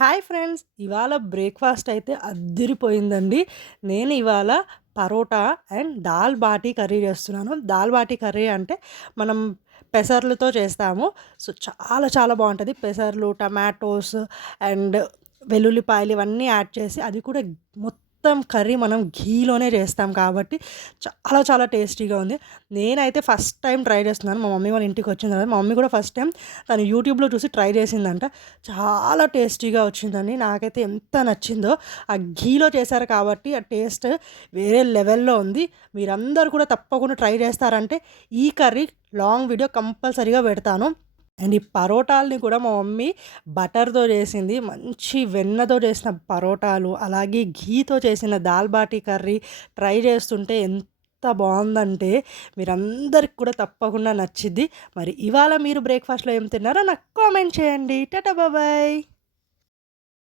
Hi friends! ఇవాళ breakfast అయితే అద్దిరిపోయిందండి. నేను ఇవాళ పరోటా అండ్ దాల్ బాటీ కర్రీ చేస్తున్నాను. దాల్ బాటీ కర్రీ అంటే మనం పెసర్లతో చేస్తాము. సో, చాలా చాలా బావుంటది. పెసర్లు, టమాటోస్ అండ్ వెల్లుల్లిపాయలు ఇవన్నీ యాడ్ చేసి అది కూడా మొత్తం కర్రీ మనం ఘీలోనే చేస్తాం కాబట్టి చాలా చాలా టేస్టీగా ఉంది. నేనైతే ఫస్ట్ టైమ్ ట్రై చేస్తున్నాను. మా మమ్మీ వాళ్ళ ఇంటికొచ్చిన తర్వాత మా మమ్మీ కూడా ఫస్ట్ టైమ్ తను యూట్యూబ్‌లో చూసి ట్రై చేసిందంట. చాలా టేస్టీగా వచ్చిందండి. నాకైతే ఎంత నచ్చిందో. ఆ ఘీలో చేశారు కాబట్టి ఆ టేస్ట్ వేరే లెవెల్‌లో ఉంది. మీరందరూ కూడా తప్పకుండా ట్రై చేస్తారంటే ఈ కర్రీ లాంగ్ వీడియో కంపల్సరీగా పెడతాను. అండ్ ఈ పరోటాలని కూడా మా మమ్మీ బటర్‌తో చేసింది. మంచి వెన్నతో చేసిన పరోటాలు, అలాగే ఘీతో చేసిన దాల్ బాటీ కర్రీ ట్రై చేస్తుంటే ఎంత బావుందంటే మీరందరికి కూడా తప్పకుండా నచ్చిద్ది. మరి ఇవాళ మీరు బ్రేక్‌ఫాస్ట్‌లో ఏం తిన్నారో నాకు కామెంట్ చేయండి. Tata bye bye.